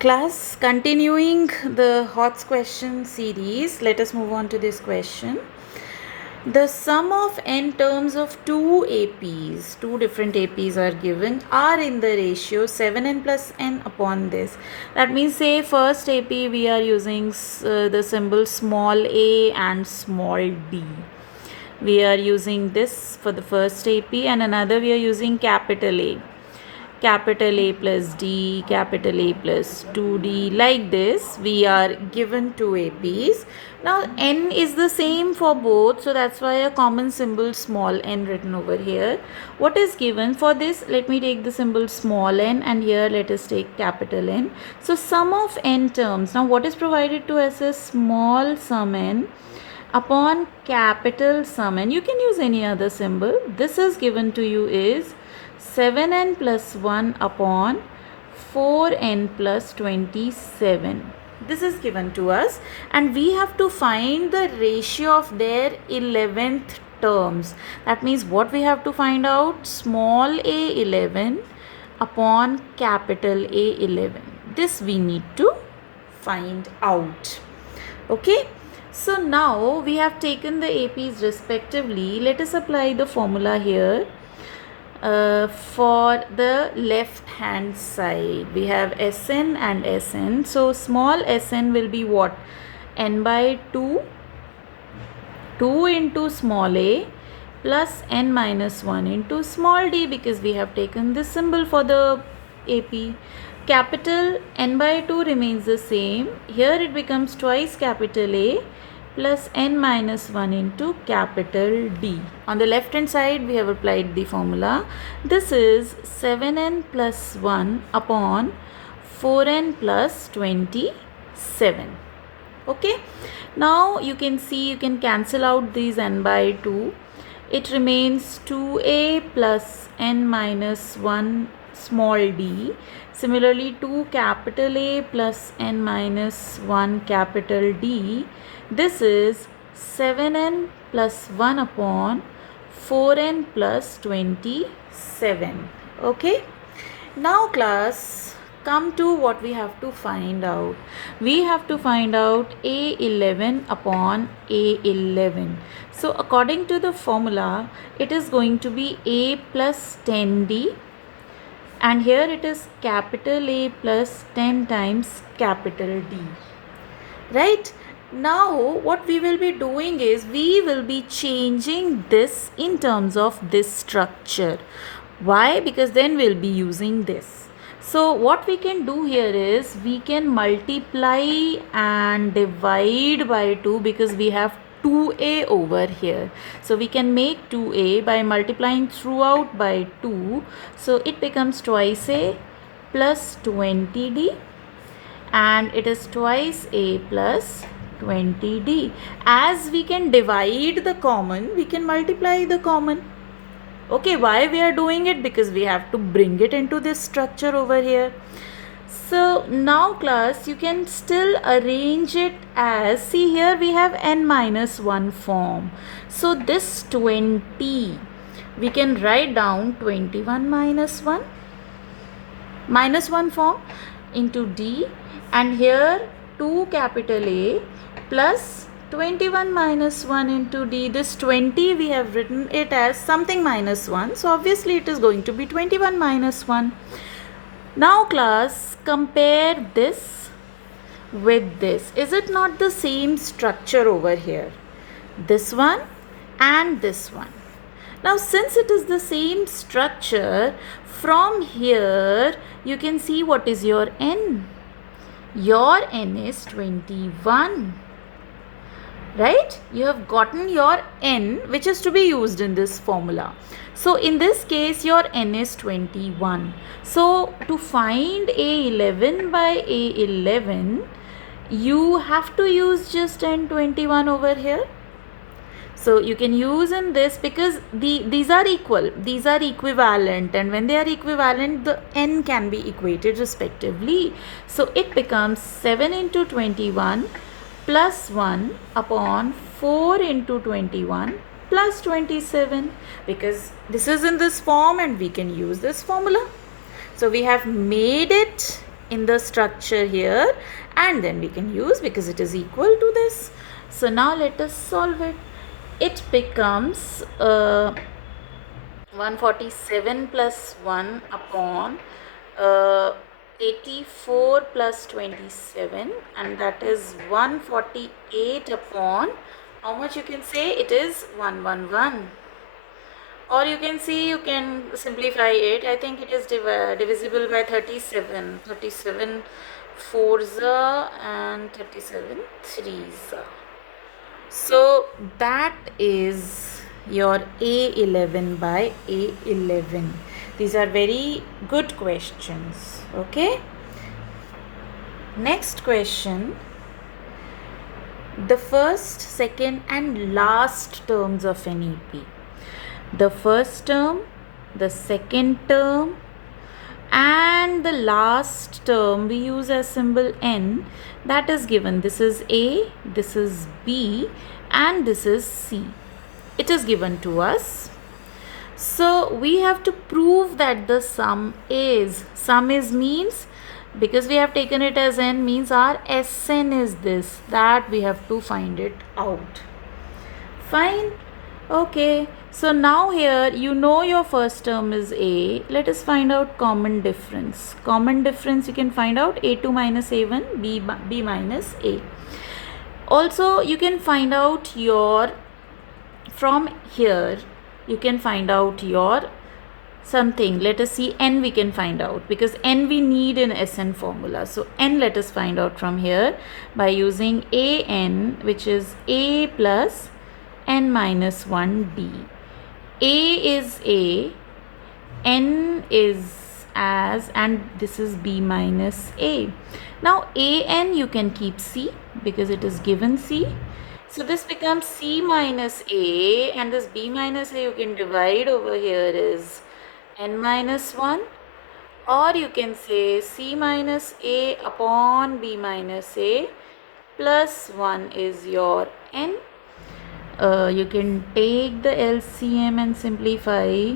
Class, continuing the HOTS question series, let us move on to this question. The sum of n terms of two APs, two different APs are given, are in the ratio 7n plus n upon this. That means, say, first AP we are using the symbol small a and small d. We are using this for the first AP, and another we are using capital A. Capital A plus D, capital A plus 2D, like this we are given two APs. Now n is the same for both, so that's why a common symbol small n written over here. What is given for this? Let me take the symbol small n, and here let us take capital N. So sum of n terms. Now what is provided to us is small sum n upon capital sum n. You can use any other symbol. This is given to you is 7n plus 1 upon 4n plus 27. This is given to us, and we have to find the ratio of their 11th terms. That means what we have to find out? Small a 11 upon capital A 11. This we need to find out. Okay. So now we have taken the APs respectively. Let us apply the formula here. For the left hand side, we have Sn and Sn. So small Sn will be what? N by 2, 2 into small a plus n minus 1 into small d, because we have taken this symbol for the AP. Capital N by 2 remains the same. Here it becomes twice capital A plus n minus 1 into capital D. On the left hand side we have applied the formula. This is 7n plus 1 upon 4n plus 27. Okay. Now you can see, you can cancel out these n by 2. It remains 2a plus n minus 1 small d. Similarly, 2 capital A plus n minus 1 capital D. This is 7n plus 1 upon 4n plus 27. Okay. Now class, come to what we have to find out. We have to find out A11 upon A11. So according to the formula, it is going to be A plus 10D. And here it is capital A plus 10 times capital D. Right? Now what we will be doing is, we will be changing this in terms of this structure. Why? Because then we'll be using this. So what we can do here is, we can multiply and divide by 2, because we have 2a over here. So we can make 2a by multiplying throughout by 2. So it becomes twice a plus 20d, and it is twice a plus 20d. As we can divide the common, we can multiply the common. Okay, why we are doing it? Because we have to bring it into this structure over here. So now class, you can still arrange it as, see here we have n minus 1 form. So this 20, we can write down 21 minus 1 form into d, and here 2 capital A plus 21 minus 1 into d. This 20 we have written it as something minus 1. So obviously it is going to be 21 minus 1. Now class, compare this with this. Is it not the same structure over here? This one and this one. Now since it is the same structure, from here you can see what is your n. Your n is 21. Right? You have gotten your n, which is to be used in this formula. So in this case your n is 21. So to find A11 by A11, you have to use just n21 over here. So you can use in this, because these are equal, these are equivalent, and when they are equivalent, the n can be equated respectively. So it becomes 7 into 21 plus 1 upon 4 into 21 plus 27, because this is in this form and we can use this formula. So we have made it in the structure here, and then we can use because it is equal to this. So now let us solve it. It becomes 147 plus 1 upon 84 plus 27, and that is 148 upon, how much you can say, it is 111. Or you can see, you can simplify it. I think it is divisible by 37. 37 fours and 37 threes. So that is your A11 by A11. These are very good questions. Okay. Next question. The first, second and last terms of an EP. The first term, the second term and the last term we use as symbol N, that is given. This is A, this is B and this is C. It is given to us. So we have to prove that the sum is means, because we have taken it as N, means our Sn is this, that we have to find it out. Fine. Okay, so now here you know your first term is A. Let us find out common difference. Common difference you can find out A2 minus A1, B minus A. Also you can find out your, from here you can find out your something. Let us see, N we can find out, because N we need in Sn formula. So N let us find out from here by using An, which is A plus N minus 1D. A is A, N is as, and this is B minus A. Now An you can keep C because it is given C. So this becomes C minus A, and this B minus A you can divide over here is N minus 1, or you can say C minus A upon B minus A plus 1 is your N. You can take the LCM and simplify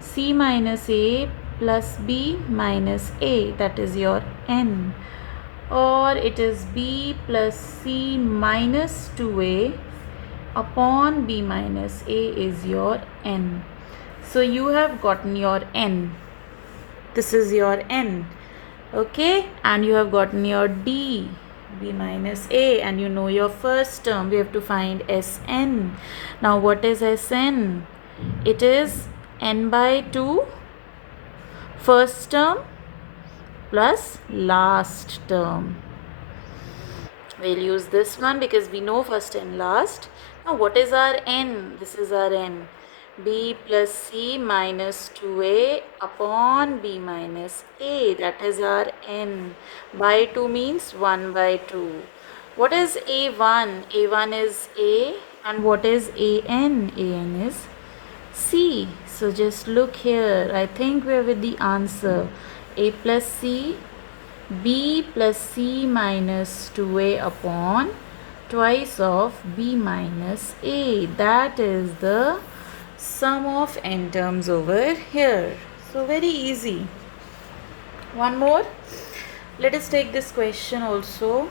C minus A plus B minus A, that is your N, or it is B plus C minus 2A upon B minus A is your N. So you have gotten your N. This is your N. Okay, and you have gotten your D, B minus A, and you know your first term. We have to find Sn. Now what is Sn? It is N by 2 first term plus last term. We'll use this one because we know first and last. Now what is our N? This is our N. B plus C minus 2A upon B minus A, that is our N. By 2 means 1 by 2. What is A1? A1 is A, and what is AN? AN is C. So just look here. I think we're with the answer. A plus C, B plus C minus 2A upon twice of B minus A. That is the sum of n terms over here. So very easy. One more. Let us take this question also.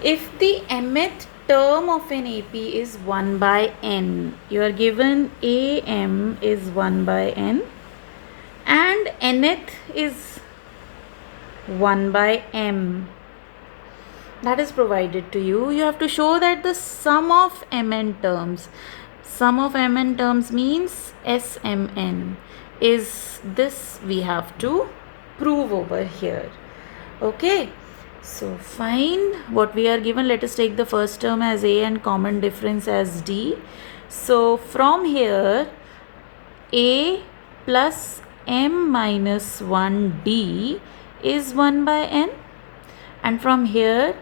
If the mth term of an AP is 1 by n, you are given AM is 1 by n and nth is 1 by m. That is provided to you. You have to show that the sum of mn terms, sum of mn terms means Smn, is this we have to prove over here. Okay, so find what we are given. Let us take the first term as A and common difference as D. So from here A plus m minus 1D is 1 by n, and from here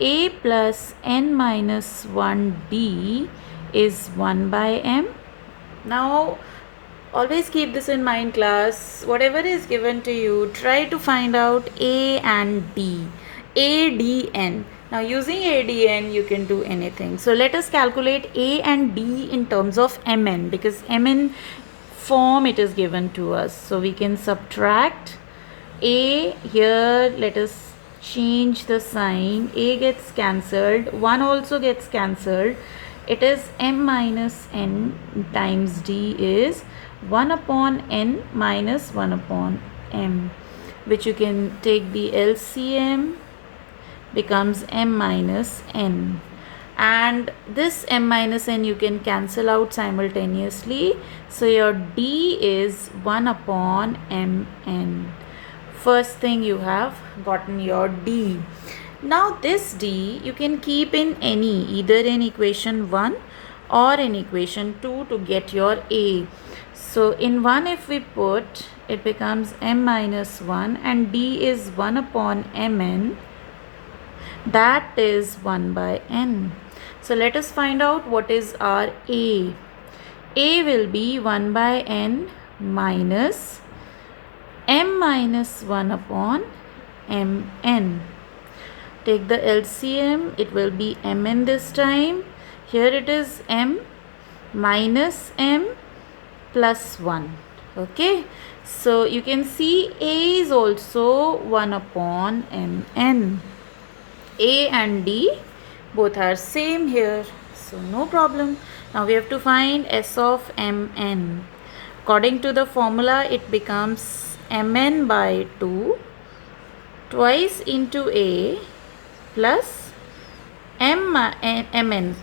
A plus n minus 1D is 1 by m. Now always keep this in mind, class. Whatever is given to you, try to find out A and D. ADN. Now using ADN you can do anything. So let us calculate A and D in terms of Mn, because Mn form it is given to us. So we can subtract A here, let us change the sign. A gets cancelled, 1 also gets cancelled. It is m minus n times d is 1 upon n minus 1 upon m, which you can take the LCM, becomes m minus n. And this m minus n you can cancel out simultaneously. So your d is 1 upon mn. First thing, you have gotten your d. Now this d you can keep in any, either in equation 1 or in equation 2 to get your a. So in 1 if we put, it becomes m minus 1 and d is 1 upon mn, that is 1 by n. So let us find out what is our a. A will be 1 by n minus m minus 1 upon mn. Take the LCM, it will be mn this time. Here it is m minus m plus 1. Okay, so you can see a is also 1 upon mn. A and d both are same here, so no problem. Now we have to find S of mn. According to the formula, it becomes mn by 2 twice into a plus mn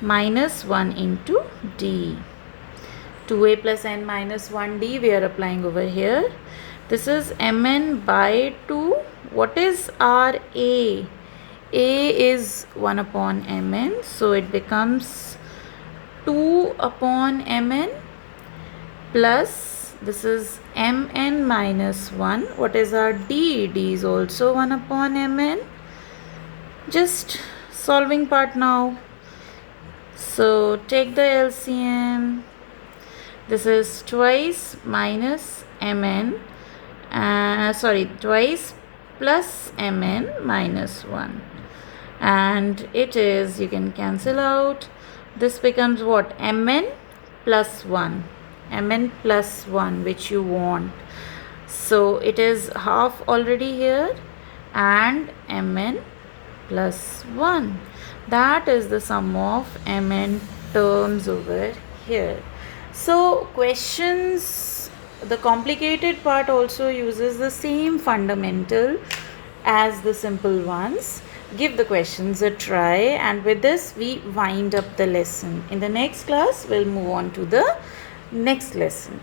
minus 1 into d. 2a plus n minus 1d we are applying over here. This is mn by 2. What is our a? A is 1 upon mn, so it becomes 2 upon mn plus, this is mn minus 1. What is our d? D is also 1 upon mn. Just solving part now. So take the LCM. This is twice minus mn, twice plus mn minus 1. And it is, you can cancel out. This becomes what? mn plus 1. mn plus 1, which you want. So it is half already here, and mn plus 1. That is the sum of mn terms over here. So questions, the complicated part also uses the same fundamental as the simple ones. Give the questions a try, and with this we wind up the lesson. In the next class, we'll move on to the next lesson.